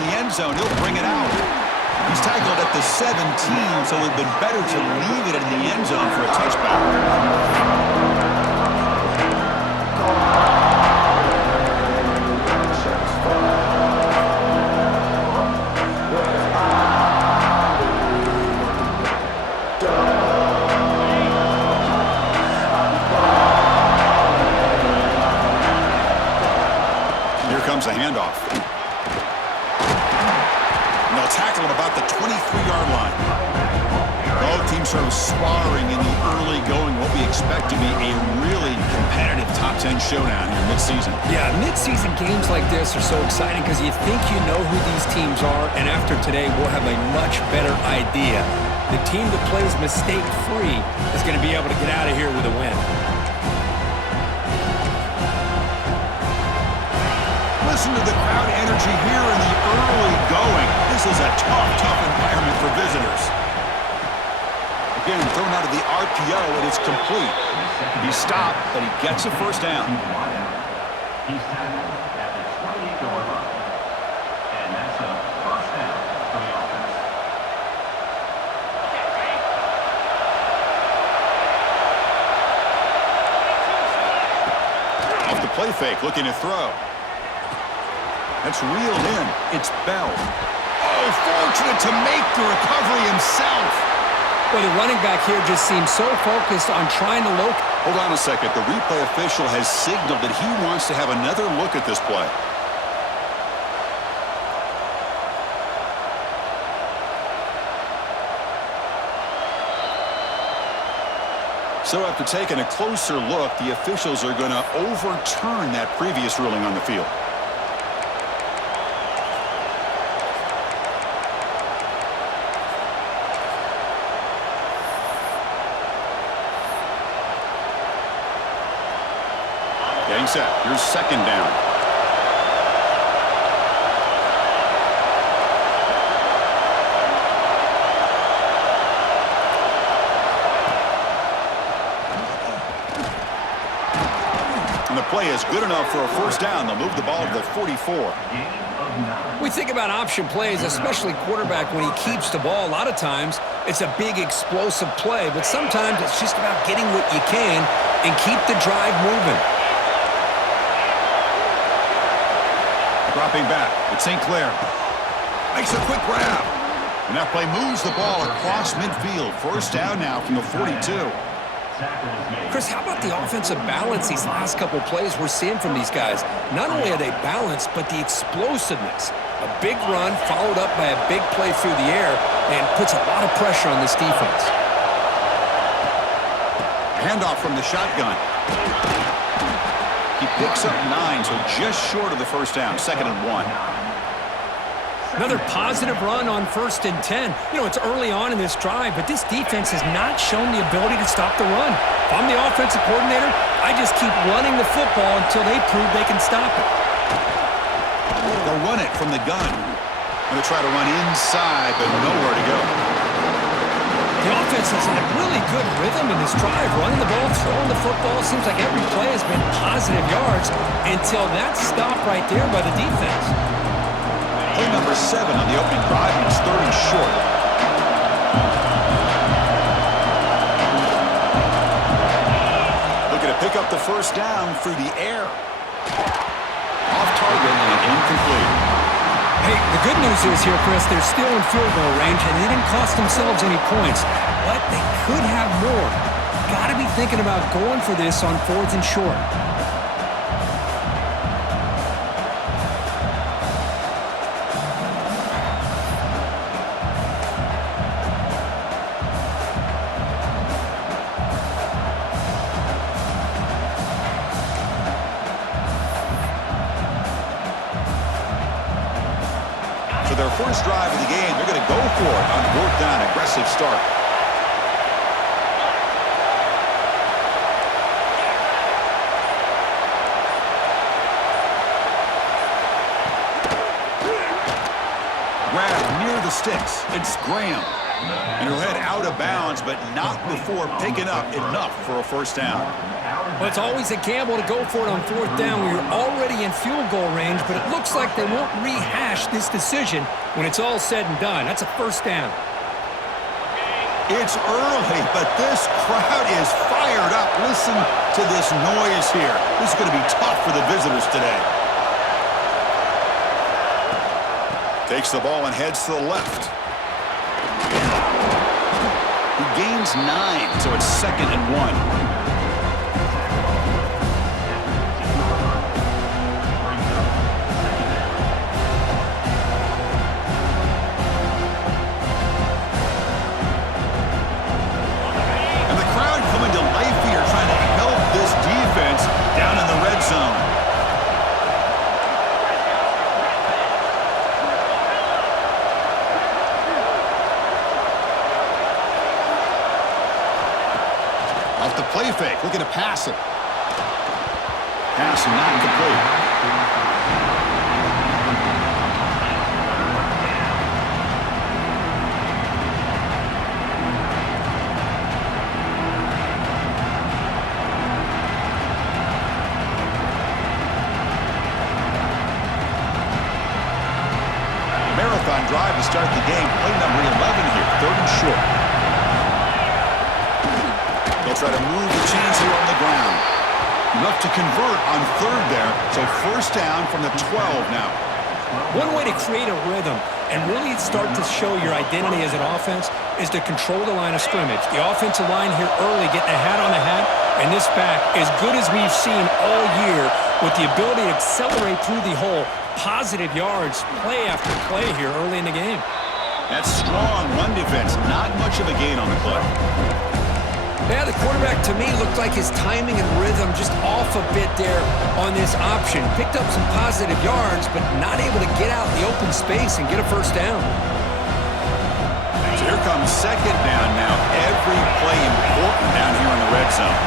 in the end zone. He'll bring it out. He's tackled at the 17, so it would have been better to leave it in the end zone for a touchback. Comes a handoff. And they'll tackle him about the 23-yard line. Both teams sort of sparring in the early going. What we expect to be a really competitive top 10 showdown here mid-season. Yeah, mid-season games like this are so exciting because you think you know who these teams are, and after today we'll have a much better idea. The team that plays mistake-free is going to be able to get out of here with a win. Listen to the crowd energy here in the early going. This is a tough environment for visitors. Again, thrown out of the RPO, and it's complete. He stopped, but he gets a first down. He's tackled at the 28-yard line. And that's a first down for the offense. Off the play fake, looking to throw. That's reeled in. It's Bell. Oh, fortunate to make the recovery himself. Well, the running back here just seems so focused on trying to locate. Hold on a second. The replay official has signaled that he wants to have another look at this play. So after taking a closer look, the officials are going to overturn that previous ruling on the field. Getting set. Here's second down. And the play is good enough for a first down. They'll move the ball to the 44. We think about option plays, especially quarterback when he keeps the ball. A lot of times it's a big explosive play, but sometimes it's just about getting what you can and keep the drive moving. Dropping back, it's St. Clair. Makes a quick grab. And that play moves the ball across midfield. First down now from the 42. Chris, how about the offensive balance these last couple plays we're seeing from these guys? Not only are they balanced, but the explosiveness. A big run followed up by a big play through the air and puts a lot of pressure on this defense. Handoff from the shotgun. He picks up 9, so just short of the first down. 2nd and 1. Another positive run on 1st and 10. You know, it's early on in this drive, but this defense has not shown the ability to stop the run. If I'm the offensive coordinator, I just keep running the football until they prove they can stop it. They'll run it from the gun. Going to try to run inside, but nowhere to go. The offense has had really good rhythm in this drive, running the ball, throwing the football. Seems like every play has been positive yards until that stop right there by the defense. Play number 7 on the opening drive, and it's 3rd and short. Looking to pick up the first down through the air. Off target and incomplete. Hey, the good news is here, Chris, they're still in field goal range, and they didn't cost themselves any points. But they could have more. Got to be thinking about going for this on 4th and short. Their first drive of the game, they're going to go for it on 4th down. Aggressive start. Grab near the sticks. It's Graham. And he'll head out of bounds, but not before picking up enough for a first down. Well, it's always a gamble to go for it on fourth down when you're already in field goal range, but it looks like they won't rehash this decision when it's all said and done. That's a first down. It's early, but this crowd is fired up. Listen to this noise here. This is going to be tough for the visitors today. Takes the ball and heads to the left. He gains 9, so it's 2nd and 1. Down in the red zone. Off the play fake, looking to pass it. Pass not complete. Drive to start the game. Play number 11 here, 3rd and short. They'll try to move the chains here on the ground. Enough to convert on 3rd there, so first down from the 12 now. One way to create a rhythm and really start to show your identity as an offense is to control the line of scrimmage. The offensive line here early getting a hat on the hat, and this back, as good as we've seen all year, with the ability to accelerate through the hole, positive yards, play after play here early in the game. That's strong run defense. Not much of a gain on the play. Yeah, the quarterback to me looked like his timing and rhythm just off a bit there on this option. Picked up some positive yards, but not able to get out in the open space and get a first down. So here comes 2nd down now. Every play important down here in the red zone.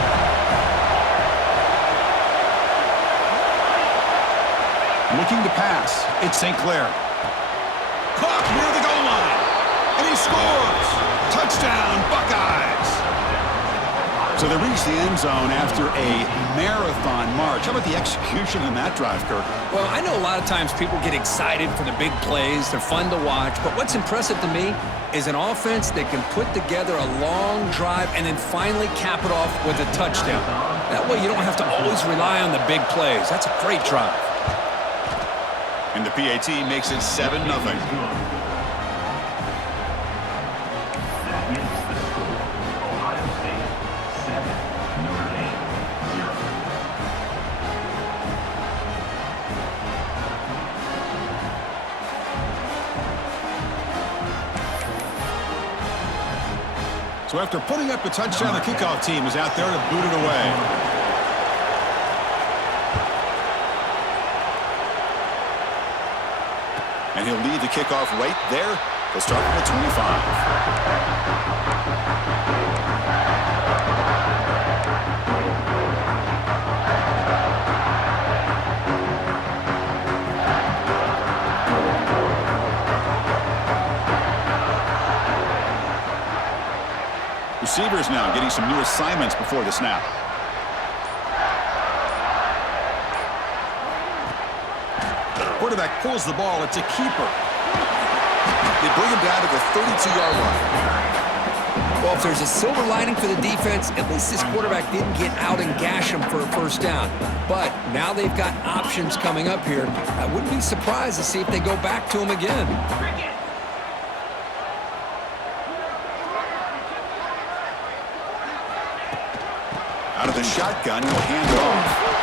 Looking to pass. It's St. Clair. Caught near the goal line. And he scores. Touchdown, Buckeyes. So they reach the end zone after a marathon march. How about the execution in that drive, Kirk? Well, I know a lot of times people get excited for the big plays. They're fun to watch. But what's impressive to me is an offense that can put together a long drive and then finally cap it off with a touchdown. That way you don't have to always rely on the big plays. That's a great drive. And the PAT makes it 7-0. That is the score. Ohio State 7, Notre Dame 0. So after putting up a touchdown, the kickoff team is out there to boot it away. And he'll lead the kickoff right there. They'll start from the 25. Receivers now getting some new assignments before the snap. Quarterback pulls the ball. It's a keeper. They bring him down to the 32-yard line. Well, if there's a silver lining for the defense, at least this quarterback didn't get out and gash him for a first down. But now they've got options coming up here. I wouldn't be surprised to see if they go back to him again. Out of the shotgun, he'll hand it off.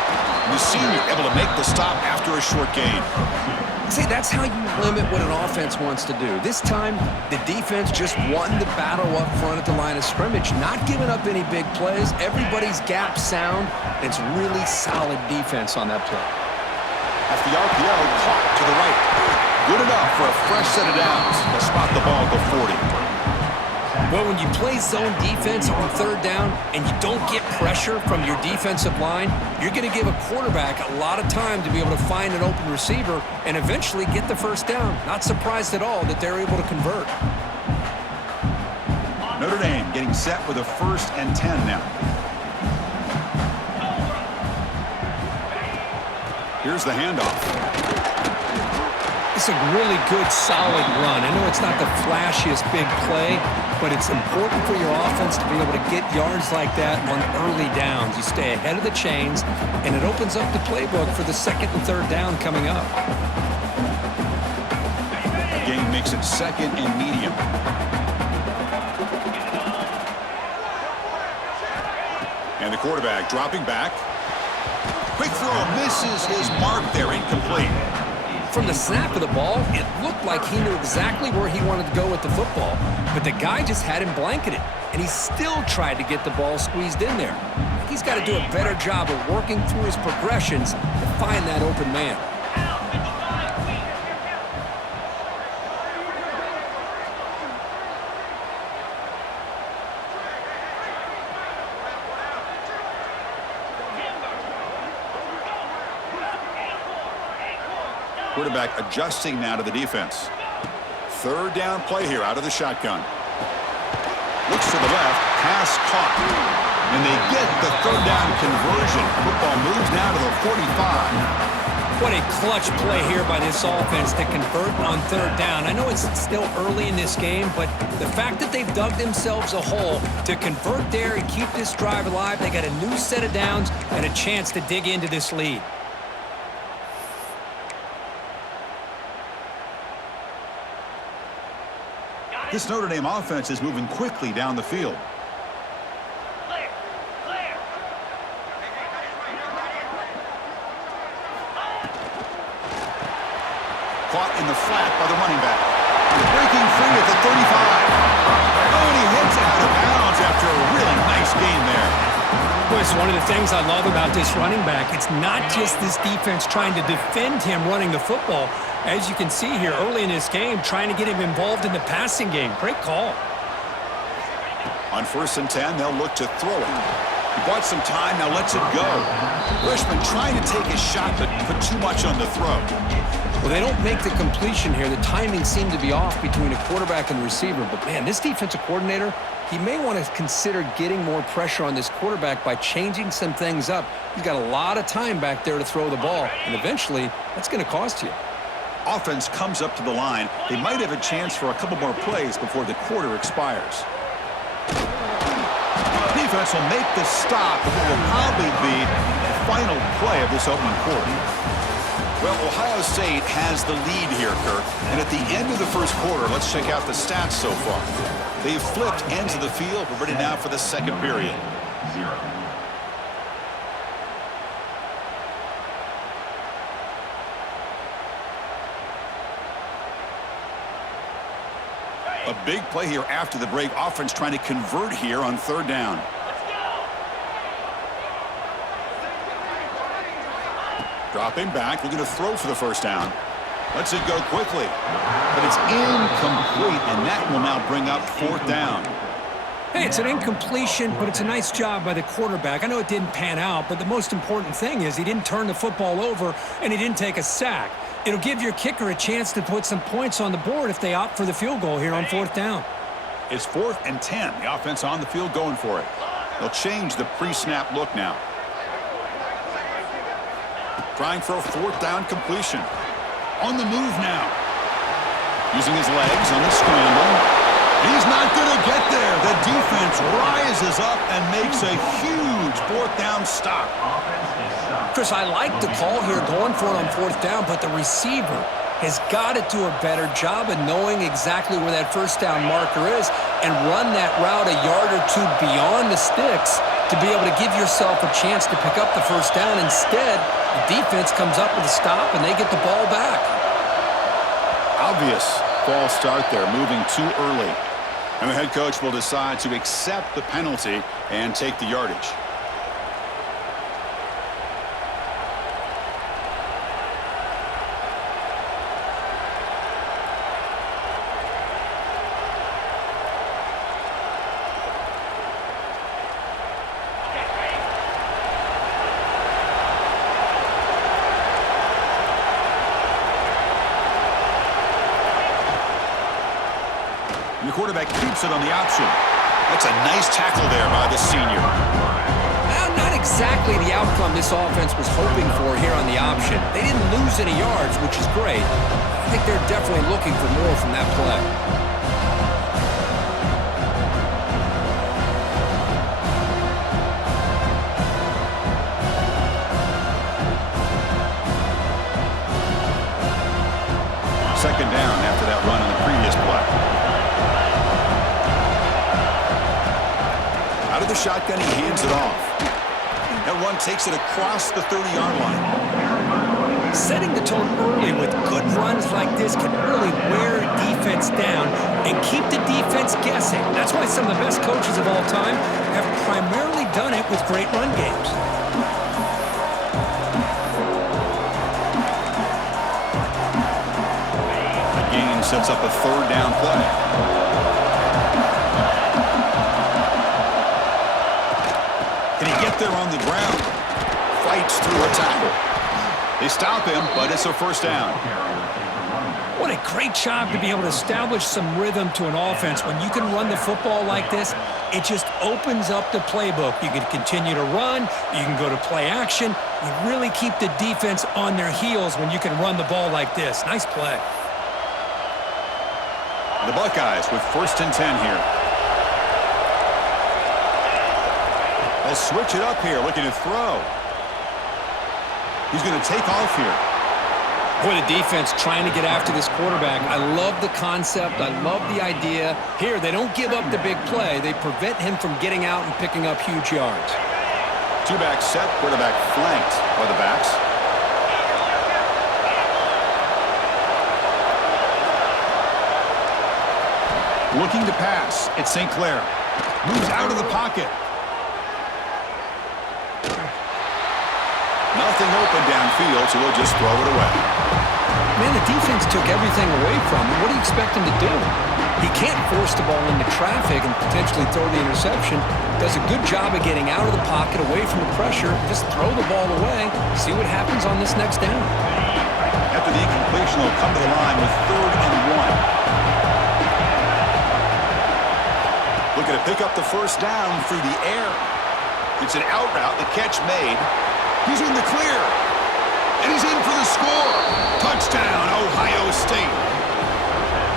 The senior able to make the stop after a short gain. See, that's how you limit what an offense wants to do. This time, the defense just won the battle up front at the line of scrimmage, not giving up any big plays. Everybody's gap sound. It's really solid defense on that play. Off the RPO, caught to the right. Good enough for a fresh set of downs. They'll spot the ball at the 40. Well, when you play zone defense on third down and you don't get pressure from your defensive line, you're going to give a quarterback a lot of time to be able to find an open receiver and eventually get the first down. Not surprised at all that they're able to convert. Notre Dame getting set with a 1st and 10 now. Here's the handoff. It's a really good, solid run. I know it's not the flashiest big play, but it's important for your offense to be able to get yards like that on early downs. You stay ahead of the chains, and it opens up the playbook for the 2nd and 3rd down coming up. Game makes it 2nd and medium. And the quarterback dropping back. Quick throw, misses his mark there, incomplete. From the snap of the ball, it looked like he knew exactly where he wanted to go with the football, but the guy just had him blanketed, and he still tried to get the ball squeezed in there. He's got to do a better job of working through his progressions to find that open man. Quarterback adjusting now to the defense. 3rd down play here out of the shotgun. Looks to the left, pass caught. And they get the 3rd down conversion. Football moves now to the 45. What a clutch play here by this offense to convert on 3rd down. I know it's still early in this game, but the fact that they've dug themselves a hole to convert there and keep this drive alive, they got a new set of downs and a chance to dig into this lead. This Notre Dame offense is moving quickly down the field. Caught in the flat by the running back. Breaking free at the 35. Oh, and he hits out of bounds after a really nice game there. Well, it's one of the things I love about this running back. It's not just this defense trying to defend him running the football. As you can see here early in this game, trying to get him involved in the passing game. Great call. On 1st and 10, they'll look to throw it. He bought some time, now lets it go. Bushman trying to take a shot, but put too much on the throw. Well, they don't make the completion here. The timing seemed to be off between a quarterback and receiver. But, man, this defensive coordinator, he may want to consider getting more pressure on this quarterback by changing some things up. He's got a lot of time back there to throw the ball, and eventually that's going to cost you. Offense comes up to the line. They might have a chance for a couple more plays before the quarter expires. Defense will make the stop, and it will probably be the final play of this opening quarter. Well, Ohio State has the lead here, Kirk. And at the end of the 1st quarter, let's check out the stats so far. They've flipped ends of the field. We're ready now for the 2nd period. 0. A big play here after the break. Offense trying to convert here on 3rd down. Dropping back, looking to throw for the 1st down. Lets it go quickly. But it's incomplete, and that will now bring up 4th down. Hey, it's an incompletion, but it's a nice job by the quarterback. I know it didn't pan out, but the most important thing is he didn't turn the football over, and he didn't take a sack. It'll give your kicker a chance to put some points on the board if they opt for the field goal here on 4th down. It's 4th and 10. The offense on the field going for it. They'll change the pre-snap look now. Trying for a 4th down completion. On the move now. Using his legs on the scramble. He's not going to get there. The defense rises up and makes a huge 4th down stop. Chris, I like the call here going for it on 4th down, but the receiver has got to do a better job of knowing exactly where that 1st down marker is and run that route a yard or two beyond the sticks to be able to give yourself a chance to pick up the 1st down. Instead, the defense comes up with a stop and they get the ball back. Obvious false start there, moving too early. And the head coach will decide to accept the penalty and take the yardage. The quarterback keeps it on the option. That's a nice tackle there by the senior. Well, not exactly the outcome this offense was hoping for here on the option. They didn't lose any yards, which is great. I think they're definitely looking for more from that play. Second down after that run in the previous play. Out of the shotgun, he hands it off. That run takes it across the 30-yard line. Setting the tone early with good runs like this can really wear a defense down and keep the defense guessing. That's why some of the best coaches of all time have primarily done it with great run games. The gain sets up a third down play. Can he get there on the ground? Fights through a tackle. They stop him, but it's a first down. What a great job to be able to establish some rhythm to an offense. When you can run the football like this, it just opens up the playbook. You can continue to run. You can go to play action. You really keep the defense on their heels when you can run the ball like this. Nice play. The Buckeyes with 1st and 10 here. They'll switch it up here, looking to throw. He's going to take off here. What a defense trying to get after this quarterback. I love the concept. I love the idea. Here, they don't give up the big play. They prevent him from getting out and picking up huge yards. Two-back set, quarterback flanked by the backs. Looking to pass. It's St. Clair. Moves out of the pocket. Nothing open downfield, so he'll just throw it away. Man, the defense took everything away from him. What do you expect him to do? He can't force the ball into traffic and potentially throw the interception. Does a good job of getting out of the pocket, away from the pressure. Just throw the ball away. See what happens on this next down. After the incompletion, he'll come to the line with 3rd and 1. Looking to pick up the first down through the air. It's an out route, the catch made. He's in the clear. And he's in for the score. Touchdown, Ohio State.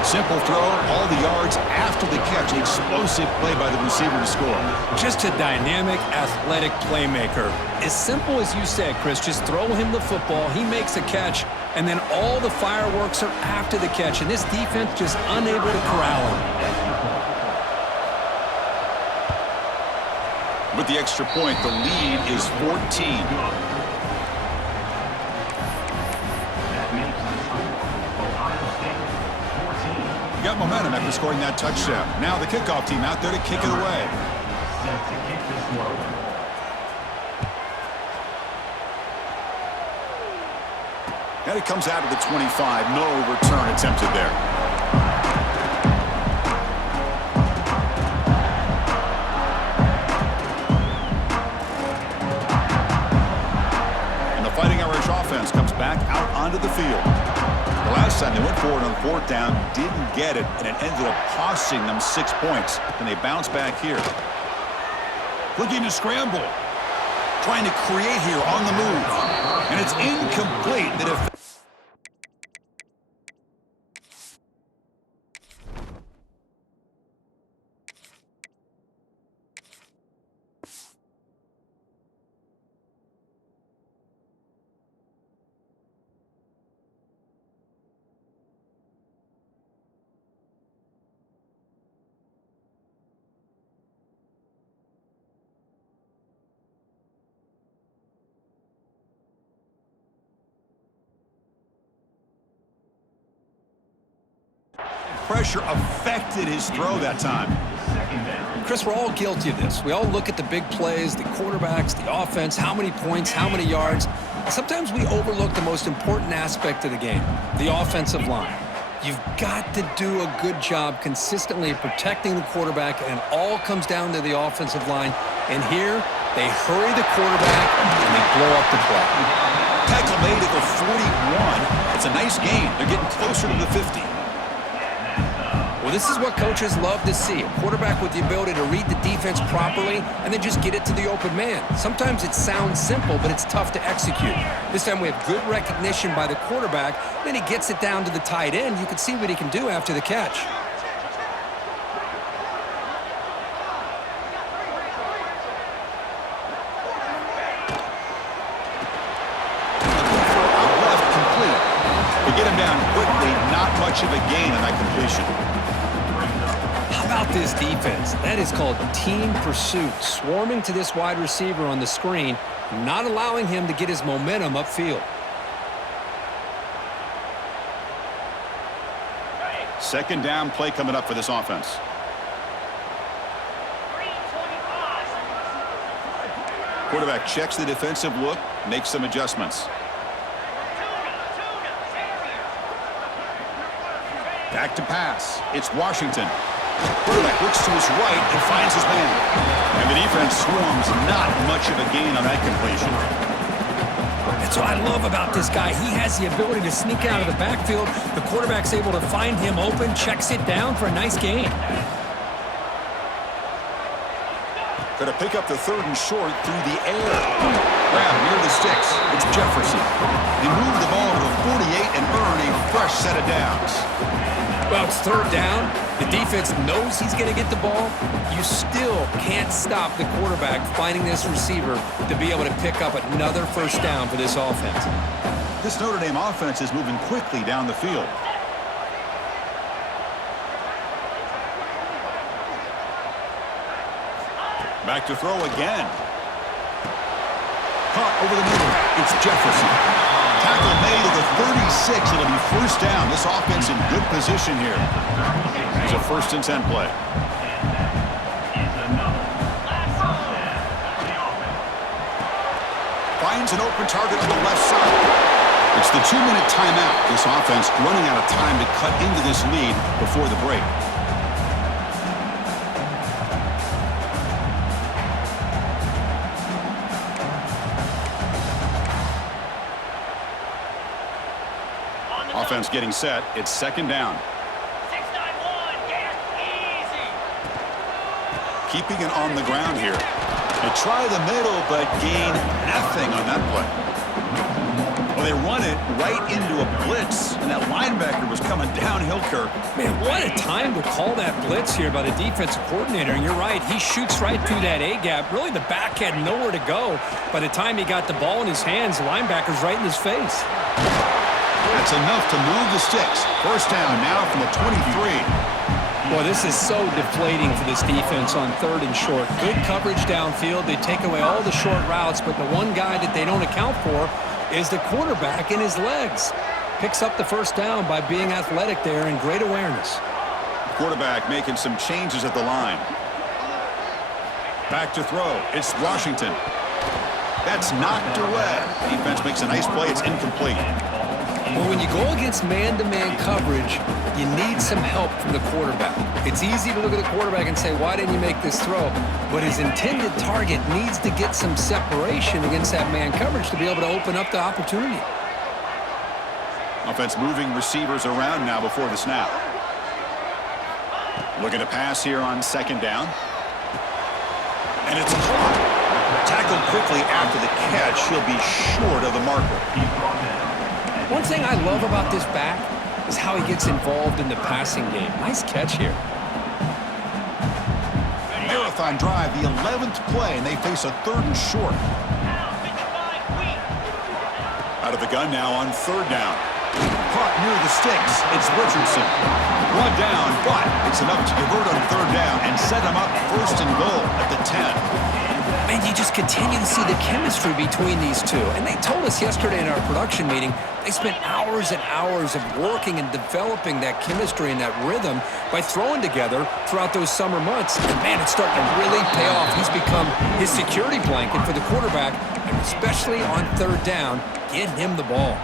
Simple throw, all the yards after the catch. An explosive play by the receiver to score. Just a dynamic, athletic playmaker. As simple as you said, Chris, just throw him the football. He makes a catch, and then all the fireworks are after the catch. And this defense just unable to corral him. With the extra point, the lead is 14. Got momentum after scoring that touchdown. Now the kickoff team out there to kick it away. And it comes out of the 25. No return attempted there. And the Fighting Irish offense comes back out onto the field. The last time they went forward on 4th down, didn't get it, and it ended up costing them 6 points. And they bounce back here. Looking to scramble. Trying to create here on the move. And it's incomplete. The defense. Pressure affected his throw that time. Chris, we're all guilty of this. We all look at the big plays, the quarterbacks, the offense, how many points, how many yards. Sometimes we overlook the most important aspect of the game, the offensive line. You've got to do a good job consistently protecting the quarterback, and it all comes down to the offensive line. And here, they hurry the quarterback, and they blow up the play. Tackle made at the 41. It's a nice gain. They're getting closer to the 50. Well, this is what coaches love to see. A quarterback with the ability to read the defense properly and then just get it to the open man. Sometimes it sounds simple, but it's tough to execute. This time we have good recognition by the quarterback. Then he gets it down to the tight end. You can see what he can do after the catch. Get him down quickly, not much of a gain on that completion. How about this defense? That is called team pursuit. Swarming to this wide receiver on the screen, not allowing him to get his momentum upfield. Second down play coming up for this offense. Quarterback checks the defensive look, makes some adjustments. Back to pass. It's Washington. Quarterback looks to his right and finds his man. And the defense swarms, not much of a gain on that completion. That's what I love about this guy. He has the ability to sneak out of the backfield. The quarterback's able to find him open, checks it down for a nice gain. Going to pick up the third and short through the air. Grab near the sticks. It's Jefferson. They move the ball to the 48 and earn a fresh set of downs. Well, it's third down. The defense knows he's going to get the ball. You still can't stop the quarterback finding this receiver to be able to pick up another first down for this offense. This Notre Dame offense is moving quickly down the field. Back to throw again. Caught over the middle. It's Jefferson. Tackle made to the 36. It'll be first down. This offense in good position here. It's a 1st and 10 play. Finds an open target on the left side. It's the 2-minute timeout. This offense running out of time to cut into this lead before the break. Offense getting set. It's second down. 6-9-1, get easy. Keeping it on the ground here. They try the middle, but gain nothing on that play. Well, they run it right into a blitz, and that linebacker was coming downhill, Kirk. Man, what a time to call that blitz here by the defensive coordinator. And you're right, he shoots right through that A-gap. Really, the back had nowhere to go. By the time he got the ball in his hands, the linebacker's right in his face. That's enough to move the sticks. First down now from the 23. Boy, this is so deflating for this defense on third and short. Good coverage downfield. They take away all the short routes, but the one guy that they don't account for is the quarterback in his legs. Picks up the first down by being athletic there and great awareness. Quarterback making some changes at the line. Back to throw. It's Washington. That's knocked away. Defense makes a nice play. It's incomplete. Well, when you go against man-to-man coverage, you need some help from the quarterback. It's easy to look at the quarterback and say, why didn't you make this throw? But his intended target needs to get some separation against that man coverage to be able to open up the opportunity. Offense moving receivers around now before the snap. Looking to pass here on second down. And it's caught. Tackled quickly after the catch. He'll be short of the marker. One thing I love about this back is how he gets involved in the passing game. Nice catch here. Marathon drive, the 11th play, and they face a third and short. Out of the gun now on third down. Caught near the sticks. It's Richardson. Run down, but it's enough to convert on third down and set him up first and goal at the 10. Man, you just continue to see the chemistry between these two. And they told us yesterday in our production meeting, they spent hours and hours of working and developing that chemistry and that rhythm by throwing together throughout those summer months. And man, it's starting to really pay off. He's become his security blanket for the quarterback, and especially on third down, get him the ball.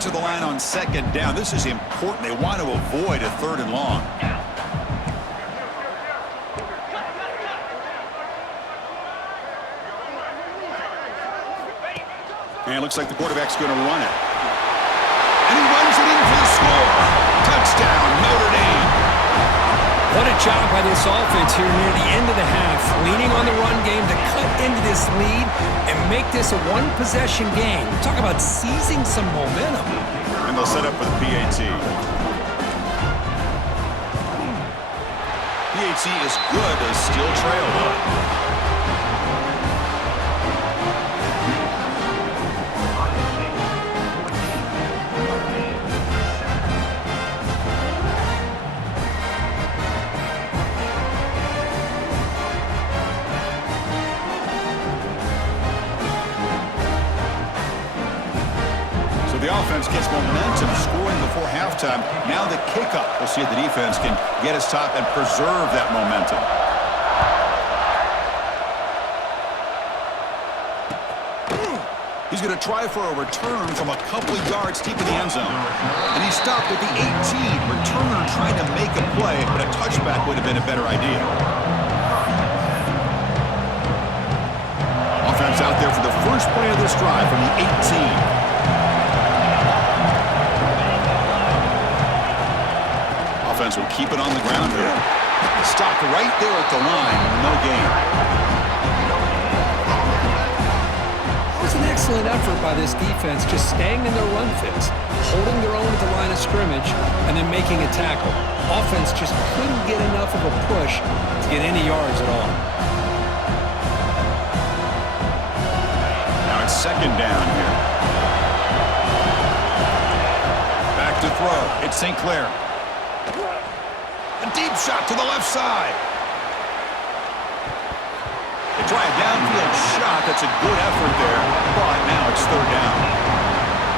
To the line on second down. This is important. They want to avoid a third and long. And looks like the quarterback's going to run it. And he runs it in for the score. Touchdown, Notre Dame. What a job by this offense here near the end of the half, leaning on the run game to cut into this lead and make this a one-possession game. Talk about seizing some momentum. And they'll set up for the PAT. PAT is good as still trail though. The offense gets momentum scoring before halftime. Now the kickoff. We'll see if the defense can get his top and preserve that momentum. He's going to try for a return from a couple of yards deep in the end zone. And he stopped at the 18. Returner trying to make a play, but a touchback would have been a better idea. Offense out there for the first play of this drive from the 18. Offense will keep it on the ground here. Stopped right there at the line. No gain. It was an excellent effort by this defense, just staying in their run fits, holding their own at the line of scrimmage, and then making a tackle. Offense just couldn't get enough of a push to get any yards at all. Now it's second down here. Back to throw. It's St. Clair. A deep shot to the left side. They try a downfield shot. That's a good effort there, but now it's third down.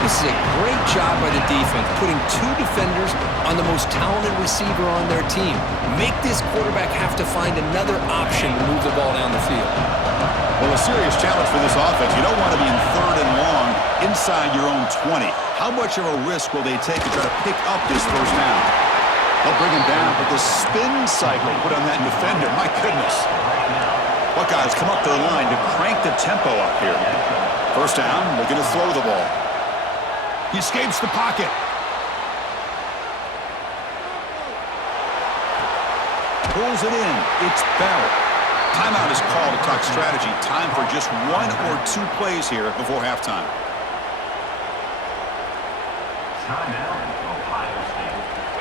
This is a great job by the defense, putting two defenders on the most talented receiver on their team. Make this quarterback have to find another option to move the ball down the field. Well, a serious challenge for this offense. You don't want to be in third and long inside your own 20. How much of a risk will they take to try to pick up this first down? They'll bring him down, but the spin cycle put on that defender, my goodness. Buckeyes come up to the line to crank the tempo up here. First down, they're going to throw the ball. He escapes the pocket. Pulls it in. It's Barrett. Timeout is called to talk strategy. Time for just one or two plays here before halftime.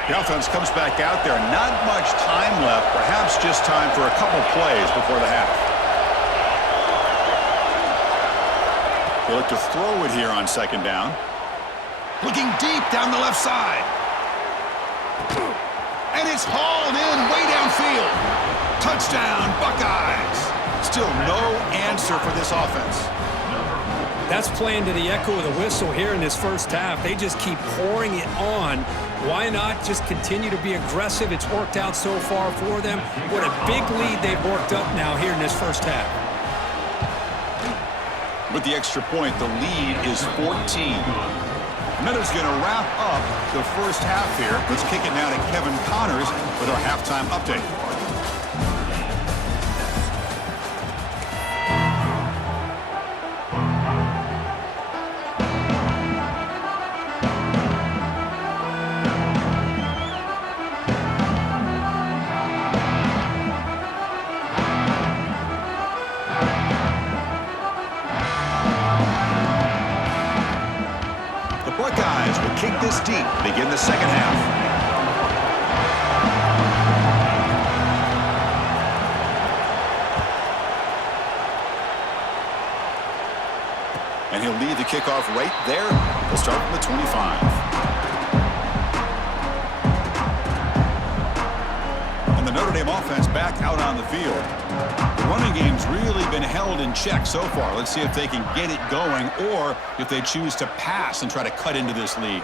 The offense comes back out there. Not much time left. Perhaps just time for a couple plays before the half. They look to throw it here on second down. Looking deep down the left side. And it's hauled in way downfield. Touchdown, Buckeyes. Still no answer for this offense. That's playing to the echo of the whistle here in this first half. They just keep pouring it on. Why not just continue to be aggressive? It's worked out so far for them. What a big lead they've worked up now here in this first half. With the extra point, the lead is 14. Miller's going to wrap up the first half here. Let's kick it now to Kevin Connors with our halftime update. Buckeyes will kick this deep, begin the second half. And he'll lead the kickoff right there. They'll start from the 25. And the Notre Dame offense back out on the field. The running game's really been held in check so far. Let's see if they can get it going or if they choose to pass and try to cut into this lead.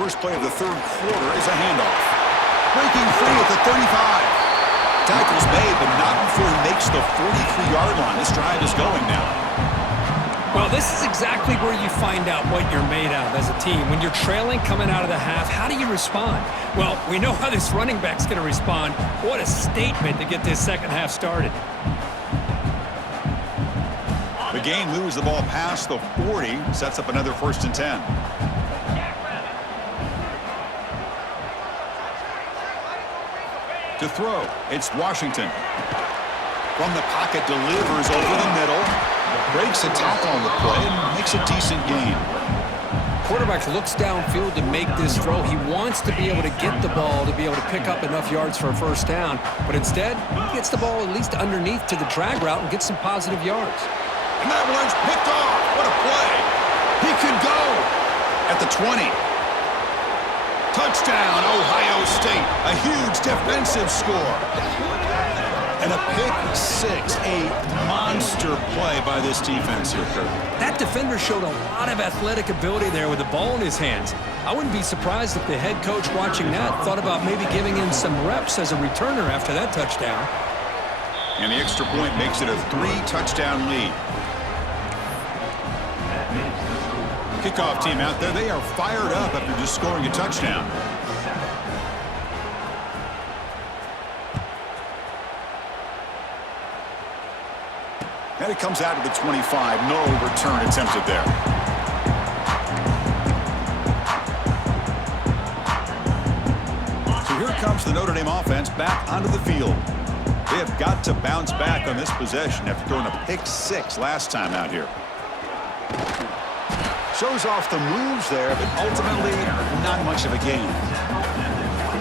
First play of the third quarter is a handoff. Breaking free at the 35. Tackles made, but not before he makes the 43-yard line. This drive is going now. Well, this is exactly where you find out what you're made of as a team. When you're trailing coming out of the half, how do you respond? Well, we know how this running back's going to respond. What a statement to get this second half started. The game moves the ball past the 40, sets up another 1st and 10. To throw, it's Washington. From the pocket, delivers over the middle, breaks a tackle on the play, and makes a decent gain. Quarterback looks downfield to make this throw. He wants to be able to get the ball to be able to pick up enough yards for a 1st down, but instead, he gets the ball at least underneath to the drag route and gets some positive yards. And that one's picked off. What a play. He could go at the 20. Touchdown, Ohio State. A huge defensive score. And a pick 6, a monster play by this defense here, Kurt. That defender showed a lot of athletic ability there with the ball in his hands. I wouldn't be surprised if the head coach watching that thought about maybe giving him some reps as a returner after that touchdown. And the extra point makes it a 3-touchdown lead. Kickoff team out there, they are fired up after just scoring a touchdown. And it comes out to the 25. No return attempted there. So here comes the Notre Dame offense back onto the field. They have got to bounce back on this possession after throwing a pick 6 last time out here. Shows off the moves there, but ultimately not much of a gain.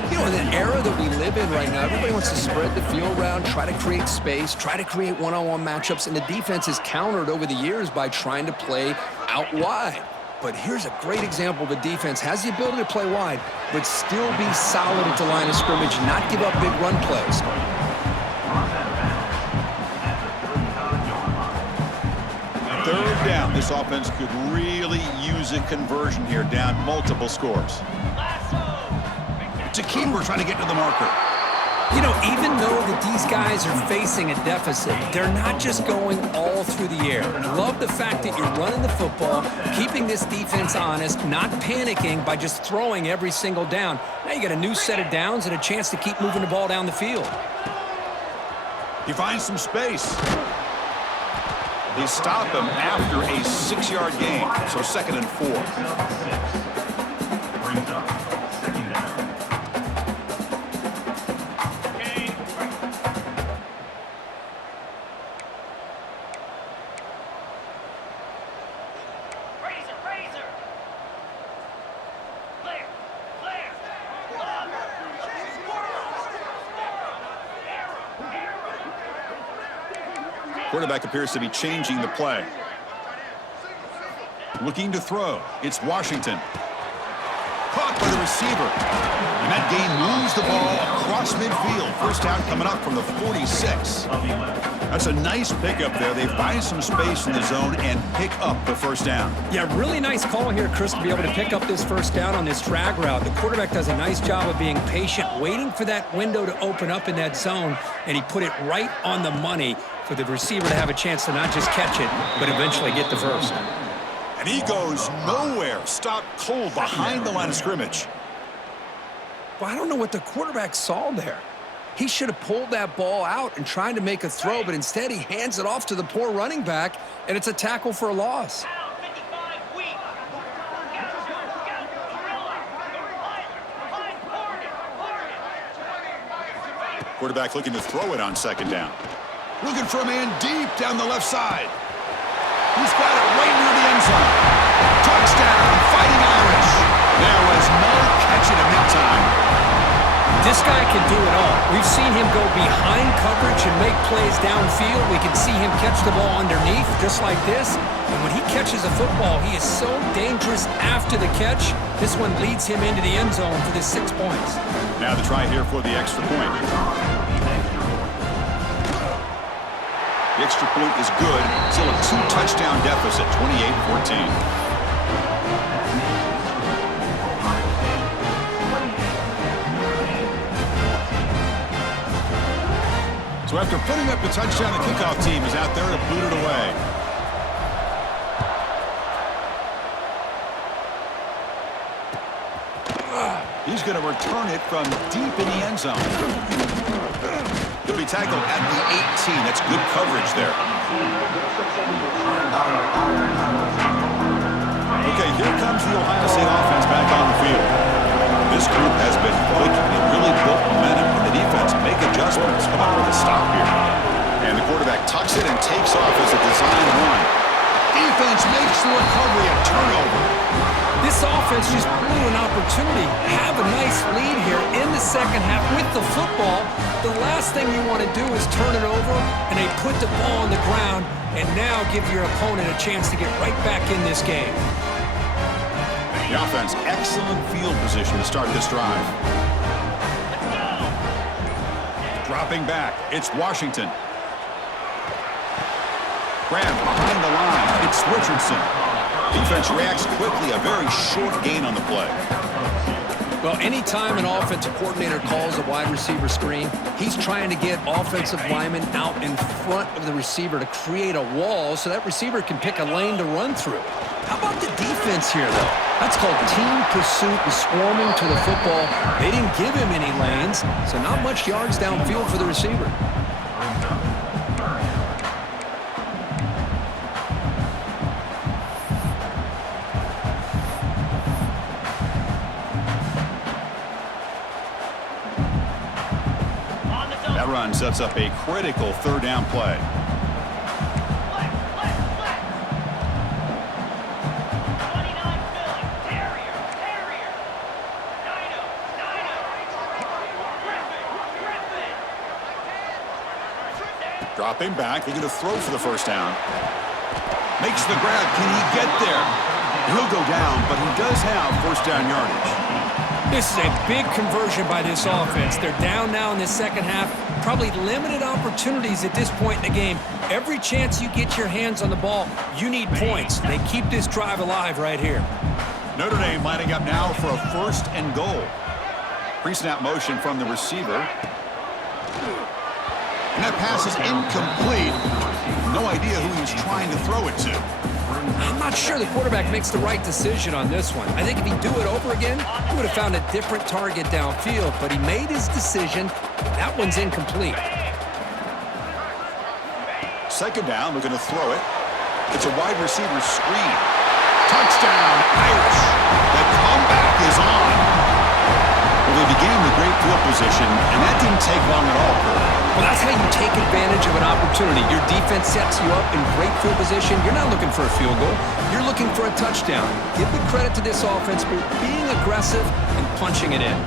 You know, in the era that we live in right now, everybody wants to spread the field around, try to create space, try to create one-on-one matchups, and the defense is countered over the years by trying to play out wide. But here's a great example. The defense has the ability to play wide, but still be solid at the line of scrimmage, not give up big run plays. Third down. This offense could really use a conversion here, down multiple scores. Keeper trying to get to the marker. You know, even though that these guys are facing a deficit, they're not just going all through the air. Love the fact that you're running the football, keeping this defense honest, not panicking by just throwing every single down. Now you got a new set of downs and a chance to keep moving the ball down the field. He finds some space. They stop him after a 6-yard gain, so 2nd and 4. Quarterback appears to be changing the play. Looking to throw. It's Washington. Caught by the receiver. And that gain moves the ball across midfield. 1st down coming up from the 46. That's a nice pickup there. They find some space in the zone and pick up the 1st down. Yeah, really nice call here, Chris, to be able to pick up this 1st down on this drag route. The quarterback does a nice job of being patient, waiting for that window to open up in that zone, and he put it right on the money for the receiver to have a chance to not just catch it, but eventually get the 1st. And he goes nowhere. Stopped cold behind the line of scrimmage. Well, I don't know what the quarterback saw there. He should have pulled that ball out and tried to make a throw, but instead he hands it off to the poor running back, and it's a tackle for a loss. Quarterback looking to throw it on 2nd down. Looking for a man deep down the left side. He's got it right near the end zone. Touchdown, Fighting Irish. There was no catching him that time. This guy can do it all. We've seen him go behind coverage and make plays downfield. We can see him catch the ball underneath, just like this. And when he catches a football, he is so dangerous after the catch. This one leads him into the end zone for the 6 points. Now the try here for the extra point. The extra point is good. Still a 2-touchdown deficit, 28-14. So after putting up the touchdown, the kickoff team is out there to boot it away. He's going to return it from deep in the end zone. He'll be tackled at the 18. That's good coverage there. Okay, here comes the Ohio State offense back on the field. This group has been clicking. They really built momentum, and the defense make adjustments. Come on with a stop here. And the quarterback tucks it and takes off as a design run. Defense makes the recovery a turnover. This offense just blew an opportunity. Have a nice lead here in the second half with the football. The last thing you want to do is turn it over, and they put the ball on the ground and now give your opponent a chance to get right back in this game. The offense, excellent field position to start this drive. Dropping back, it's Washington. Graham behind the line, it's Richardson. Defense reacts quickly, a very short gain on the play. Well, anytime an offensive coordinator calls a wide receiver screen, he's trying to get offensive linemen out in front of the receiver to create a wall so that receiver can pick a lane to run through. How about the defense here, though? That's called team pursuit and swarming to the football. They didn't give him any lanes, so not much yards downfield for the receiver. That run sets up a critical third down play. Dropping back, they're going to throw for the first down. Makes the grab. Can he get there? He'll go down, but he does have first down yardage. This is a big conversion by this offense. They're down now in the second half. Probably limited opportunities at this point in the game. Every chance you get your hands on the ball, you need points. They keep this drive alive right here. Notre Dame lining up now for a first and goal. Pre-snap motion from the receiver. And that pass is incomplete. No idea who he's trying to throw it to. I'm not sure the quarterback makes the right decision on this one. I think if he'd do it over again, he would have found a different target downfield, but he made his decision. That one's incomplete. Second down, we're going to throw it. It's a wide receiver screen. Touchdown, Irish. The comeback is on. Well, they began with great field position, and that didn't take long at all, Kirk. Well, that's how you take advantage of an opportunity. Your defense sets you up in great field position. You're not looking for a field goal. You're looking for a touchdown. Give the credit to this offense for being aggressive and punching it in.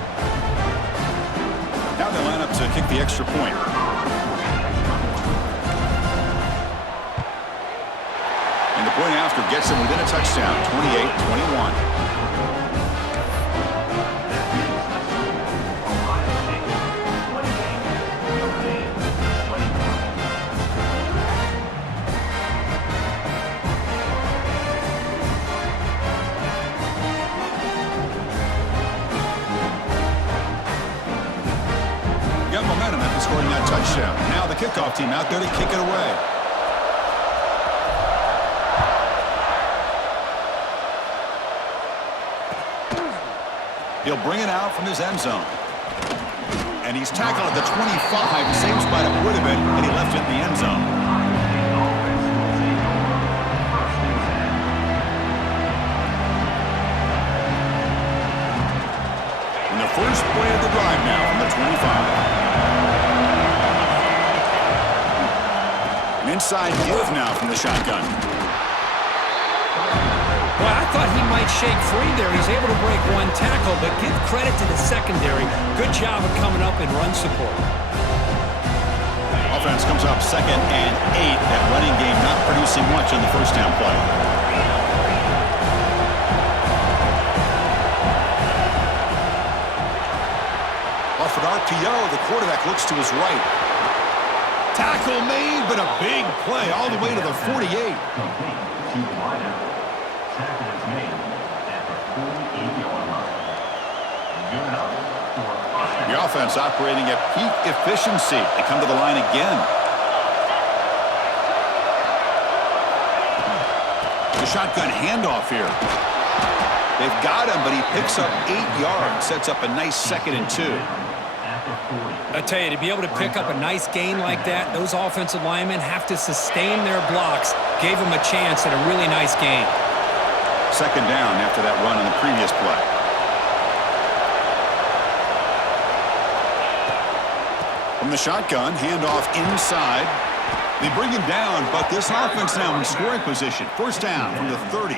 Now they line up to kick the extra point. And the point after gets them within a touchdown, 28-21. Momentum after scoring that touchdown. Now the kickoff team out there to kick it away. He'll bring it out from his end zone. And he's tackled at the 25, the same spot it would have been had he left it in the end zone. And the first play of the drive now from the 25. An inside give now from the shotgun. Well, I thought he might shake free there. He's able to break one tackle, but give credit to the secondary. Good job of coming up in run support. Offense comes up 2nd and 8. That running game not producing much on the first down play. Off an RPO, the quarterback looks to his right. Tackle made, but a big play all the way to the 48. Tackle is made at the 48-yard line. Good enough for a first down. The offense operating at peak efficiency. They come to the line again. The shotgun handoff here. They've got him, but he picks up 8 yards, sets up a nice 2nd and 2. I tell you, to be able to pick up a nice gain like that, those offensive linemen have to sustain their blocks. Gave them a chance at a really nice gain. 2nd down after that run on the previous play. From the shotgun, handoff inside. They bring him down, but this offense now in scoring position. 1st down from the 30.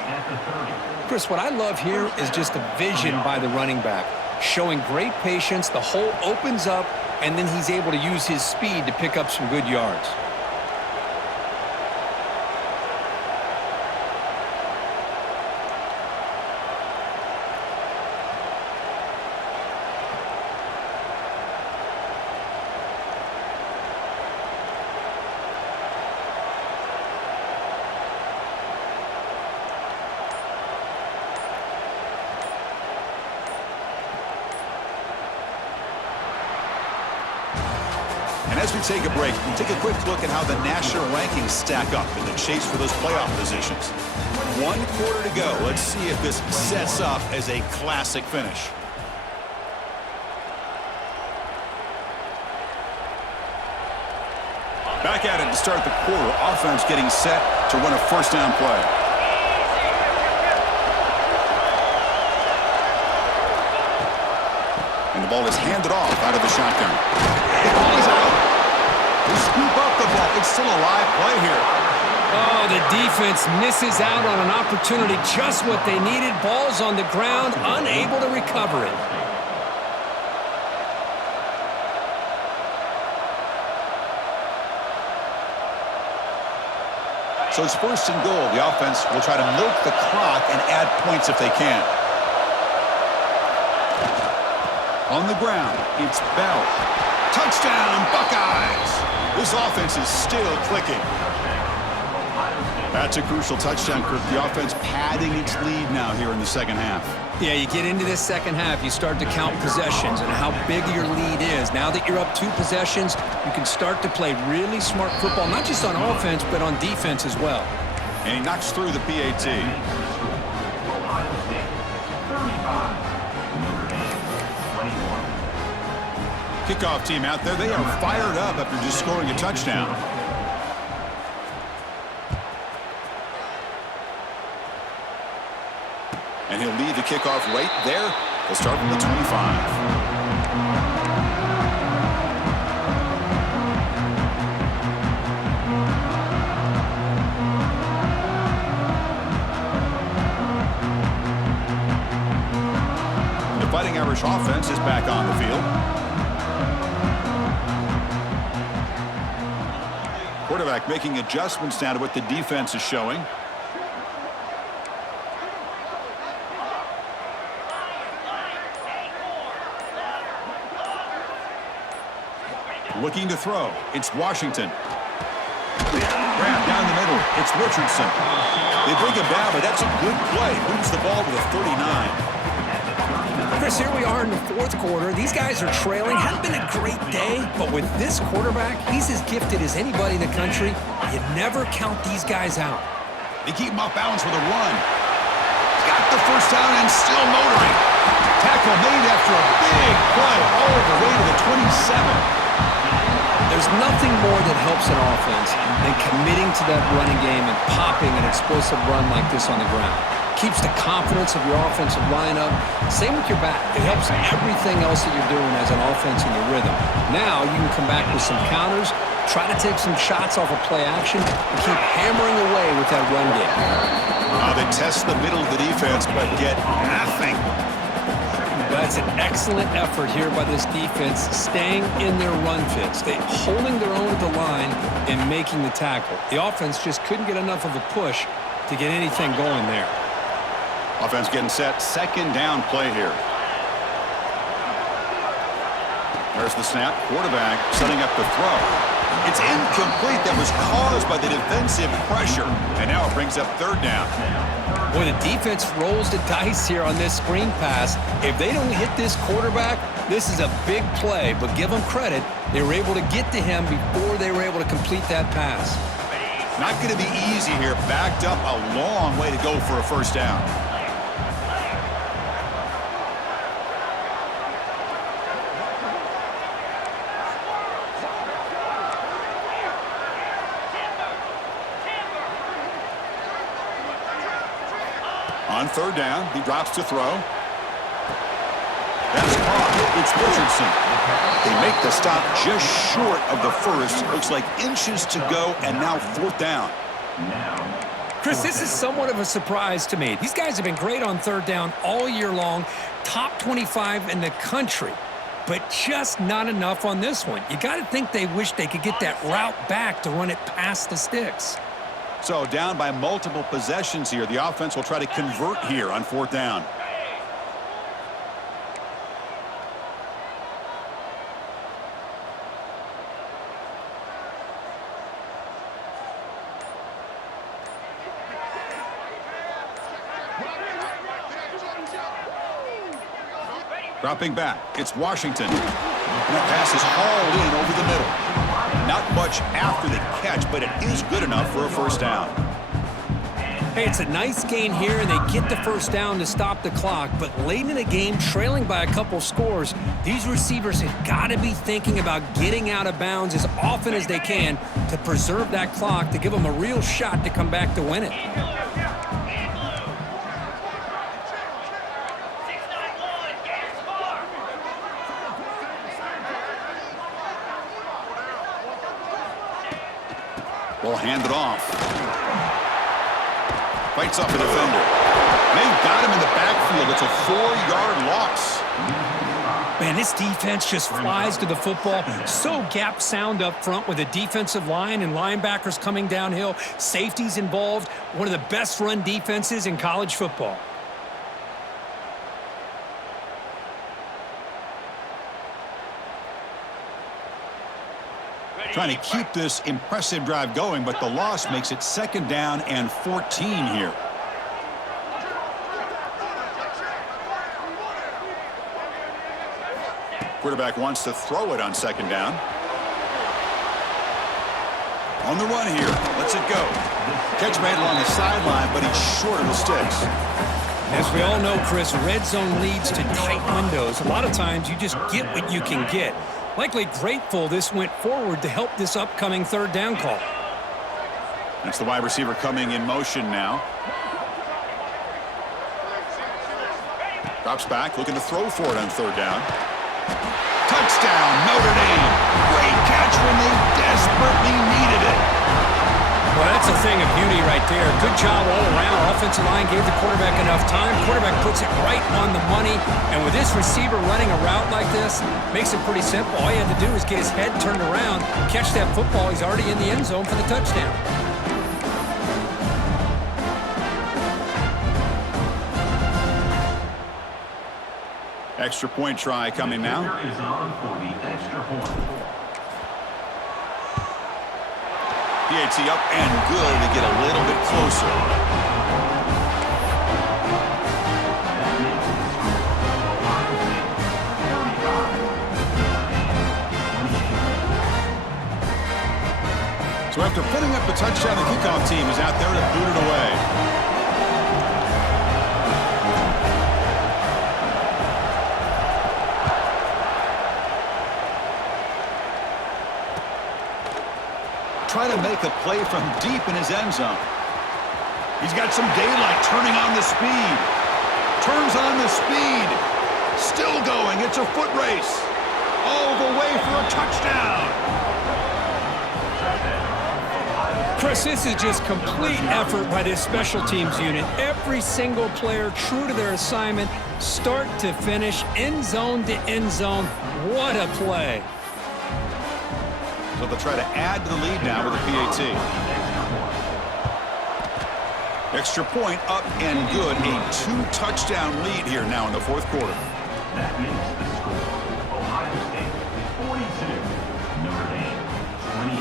Chris, what I love here is just the vision by the running back. Showing great patience, the hole opens up, and then he's able to use his speed to pick up some good yards. And as we take a break, we'll take a quick look at how the national rankings stack up in the chase for those playoff positions. 1 quarter to go. Let's see if this sets up as a classic finish. Back at it to start the quarter. Offense getting set to run a 1st down play. And the ball is handed off out of the shotgun. The ball is out. They scoop up the ball. It's still a live play here. Oh, the defense misses out on an opportunity, just what they needed. Ball's on the ground, unable to recover it. So it's 1st and goal. The offense will try to milk the clock and add points if they can. On the ground, it's Bell. Touchdown, Buckeyes! This offense is still clicking. That's a crucial touchdown, Kirk. The offense padding its lead now here in the 2nd half. Yeah, you get into this 2nd half, you start to count possessions and how big your lead is. Now that you're up 2 possessions, you can start to play really smart football, not just on offense, but on defense as well. And he knocks through the PAT. Kickoff team out there. They are fired up after just scoring a touchdown. And he'll lead the kickoff right there. He'll start from the 25. The Fighting Irish offense is back on the field. Quarterback making adjustments now to what the defense is showing. Looking to throw. It's Washington. Grab down the middle. It's Richardson. They bring him down, but that's a good play. Moves the ball to the 39. Chris, here we are in the 4th quarter. These guys are trailing. Hasn't been a great day, but with this quarterback, he's as gifted as anybody in the country. You never count these guys out. They keep him off balance with a run. Got the 1st down and still motoring. Tackle made after a big play all the way to the 27. There's nothing more that helps an offense than committing to that running game and popping an explosive run like this on the ground. Keeps the confidence of your offensive lineup. Same with your back. It helps everything else that you're doing as an offense in your rhythm. Now you can come back with some counters, try to take some shots off of play action, and keep hammering away with that run game. They test the middle of the defense, but get nothing. That's an excellent effort here by this defense, staying in their run fits. They holding their own at the line and making the tackle. The offense just couldn't get enough of a push to get anything going there. Offense getting set. 2nd down play here. There's the snap. Quarterback setting up the throw. It's incomplete. That was caused by the defensive pressure. And now it brings up 3rd down. Boy, the defense rolls the dice here on this screen pass. If they don't hit this quarterback, this is a big play. But give them credit. They were able to get to him before they were able to complete that pass. Not going to be easy here. Backed up a long way to go for a 1st down. On third down, he drops to throw. That's caught. It's Richardson. They make the stop just short of the first. Looks like inches to go, and now fourth down. Chris, this is somewhat of a surprise to me. These guys have been great on third down all year long, top 25 in the country, but just not enough on this one. You got to think they wish they could get that route back to run it past the sticks. So down by multiple possessions here. The offense will try to convert here on fourth down. Dropping back, it's Washington. And that pass is hauled in over the middle. Not much after the catch, but it is good enough for a first down. Hey, it's a nice gain here, and they get the first down to stop the clock. But late in the game, trailing by a couple scores, these receivers have got to be thinking about getting out of bounds as often as they can to preserve that clock, to give them a real shot to come back to win it. Will hand it off. Fights off a defender. They've got him in the backfield. It's a 4-yard loss. Man, this defense just flies to the football. So gap sound up front with a defensive line and linebackers coming downhill. Safeties involved. One of the best run defenses in college football. Trying to keep this impressive drive going, but the loss makes it second down and 14 here. Quarterback wants to throw it on second down. On the run here. Lets it go. Catch made along the sideline, but he's short of the sticks. As we all know, Chris, red zone leads to tight windows. A lot of times you just get what you can get. Likely grateful this went forward to help this upcoming third down call. That's the wide receiver coming in motion now. Drops back, looking to throw for it on third down. Touchdown, Notre Dame. Great catch when they desperately needed it. Well, that's a thing of beauty right there. Good job all around. Offensive line gave the quarterback enough time. Quarterback puts it right on the money. And with this receiver running a route like this, makes it pretty simple. All you have to do is get his head turned around, catch that football. He's already in the end zone for the touchdown. Extra point try coming now. Is on for the extra point. PAT up and good to get a little bit closer. So after putting up the touchdown, the kickoff team is out there to boot it away. Trying to make a play from deep in his end zone. He's got some daylight, turning on the speed. Turns on the speed. Still going. It's a foot race. All the way for a touchdown. Chris, this is just complete effort by this special teams unit. Every single player true to their assignment, start to finish, end zone to end zone. What a play. So they'll try to add to the lead now with a PAT. Extra point up and good. A 2-touchdown lead here now in the fourth quarter. That makes the score Ohio State 42, Notre Dame 28.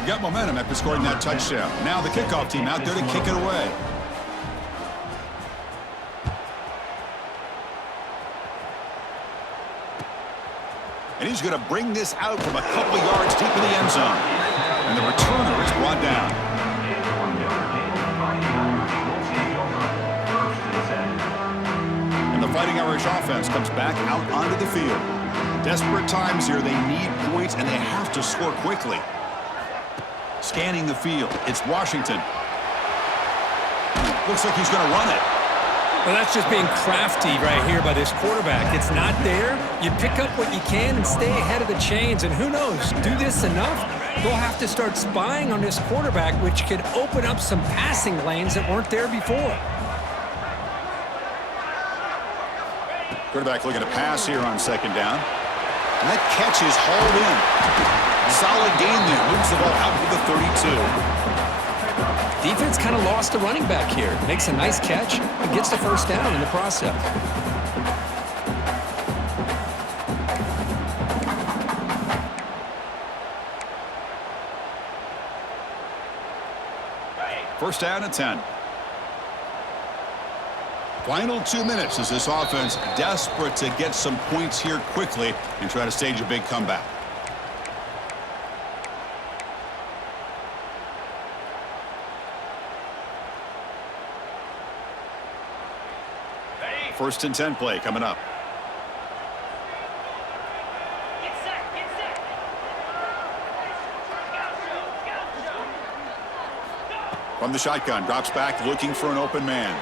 You got momentum after scoring that touchdown. Now the kickoff team out there to kick it away. And he's going to bring this out from a couple yards deep in the end zone. And the returner is brought down. And the Fighting Irish offense comes back out onto the field. Desperate times here. They need points, and they have to score quickly. Scanning the field. It's Washington. Looks like he's going to run it. Well, that's just being crafty right here by this quarterback. It's not there. You pick up what you can and stay ahead of the chains. And who knows, do this enough, they'll have to start spying on this quarterback, which could open up some passing lanes that weren't there before. Quarterback looking to pass here on second down. And that catch is hauled in. Solid gain there. Moves the ball out to the 32. Defense kind of lost the running back here. Makes a nice catch and gets the first down in the process. First down at 10. Final 2 minutes as this offense desperate to get some points here quickly and try to stage a big comeback. First and 10 play coming up. From the shotgun, drops back looking for an open man.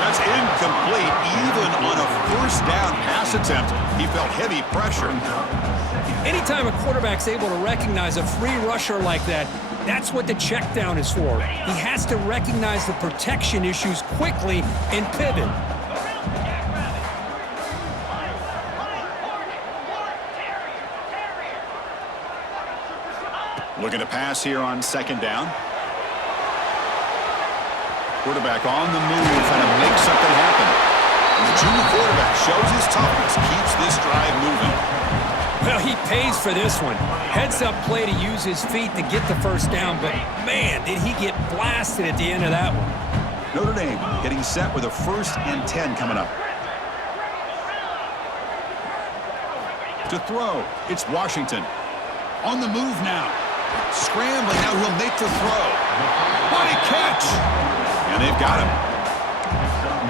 That's incomplete. Even on a first down pass attempt, he felt heavy pressure. Anytime a quarterback's able to recognize a free rusher like that, that's what the check down is for. He has to recognize the protection issues quickly and pivot. Looking to pass here on second down. Quarterback on the move, trying to make something happen. And the junior quarterback shows his toughness, keeps this drive moving. Well, he pays for this one. Heads-up play to use his feet to get the first down, but man, did he get blasted at the end of that one. Notre Dame getting set with a first and 10 coming up. To throw, it's Washington. On the move now. Scrambling, now he'll make the throw. What a catch! And they've got him.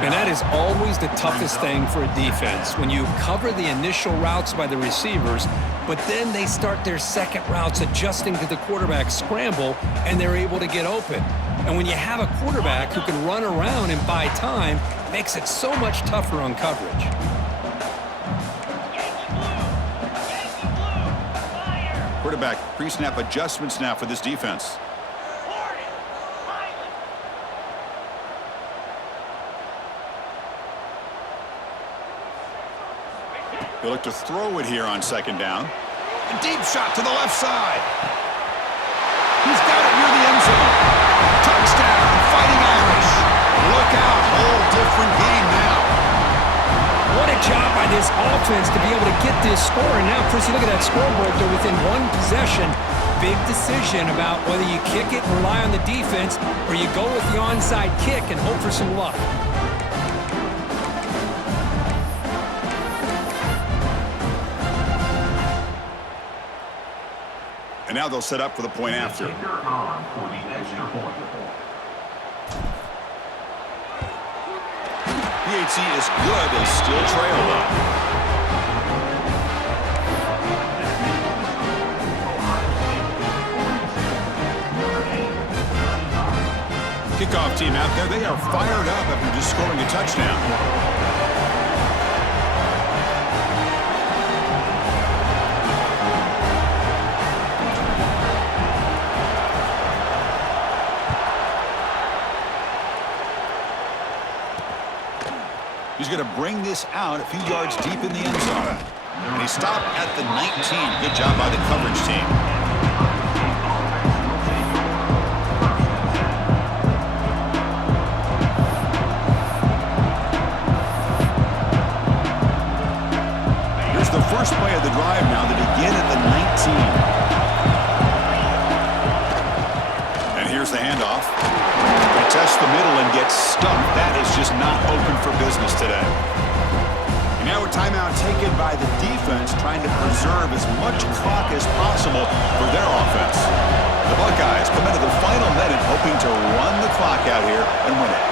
And that is always the toughest thing for a defense, when you cover the initial routes by the receivers, but then they start their second routes adjusting to the quarterback scramble, and they're able to get open. And when you have a quarterback who can run around and buy time, it makes it so much tougher on coverage. Quarterback pre-snap adjustments now for this defense. They look to throw it here on second down. A deep shot to the left side. He's got it near the end zone. Touchdown, Fighting Irish. Look out, whole different game now. What a job by this offense to be able to get this score. And now, Chris, you look at that scoreboard. They're within one possession. Big decision about whether you kick it and rely on the defense or you go with the onside kick and hope for some luck. And now they'll set up for the point after. PAT is good and still trail though. Kickoff team out there, they are fired up after just scoring a touchdown. He's going to bring this out a few yards deep in the end zone. And he stopped at the 19. Good job by the coverage team. Here's the first play of the drive now to begin at the 19. And here's the handoff. Test the middle and get stuffed. That is just not open for business today. And now a timeout taken by the defense, trying to preserve as much clock as possible for their offense. The Buckeyes come into the final minute hoping to run the clock out here and win it.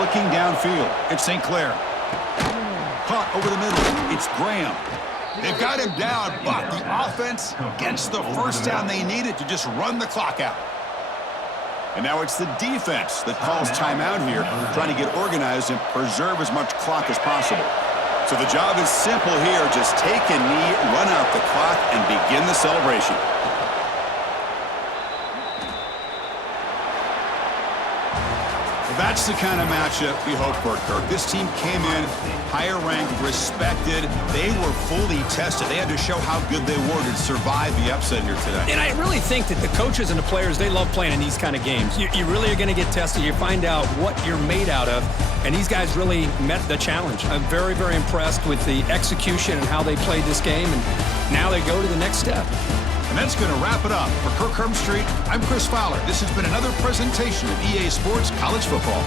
Looking downfield, it's St. Clair. Caught over the middle, it's Graham. They've got him down, but the offense gets the first down they needed to just run the clock out. And now it's the defense that calls timeout here, trying to get organized and preserve as much clock as possible. So the job is simple here. Just take a knee, run out the clock, and begin the celebration. That's the kind of matchup we hope for, Kirk. This team came in higher ranked, respected. They were fully tested. They had to show how good they were to survive the upset here today. And I really think that the coaches and the players, they love playing in these kind of games. You really are going to get tested. You find out what you're made out of. And these guys really met the challenge. I'm very, very impressed with the execution and how they played this game. And now they go to the next step. And that's going to wrap it up. For Kirk Herbstreit, I'm Chris Fowler. This has been another presentation of EA Sports College Football.